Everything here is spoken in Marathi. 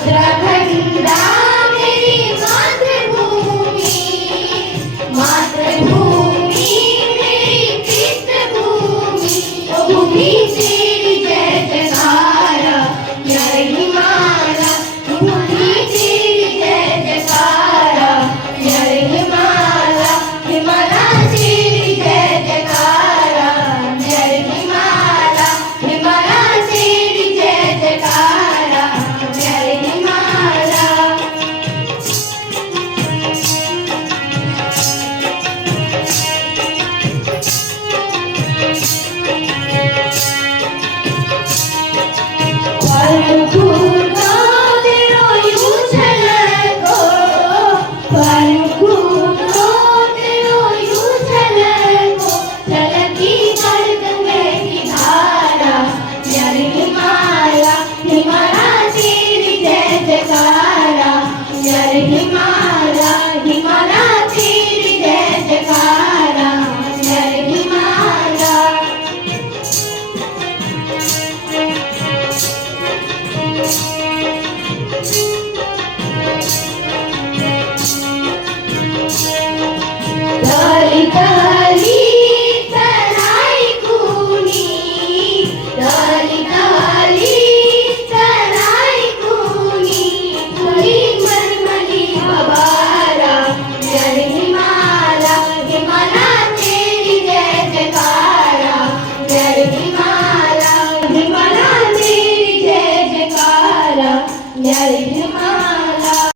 उत्तराखंडा मेरी मातृभूमि, मातृभूमि मेरी पितृभूमि। ओ भूमि तेरी जय जयकारा, जय हिमालय। भूमि तेरी जय जयकारा, जय हिमालय। हिमालय तेरी जय जयकारा, जय हिमालय। हिमालय तेरी जय जयकारा, जय हिमालय। Jai Himalaya.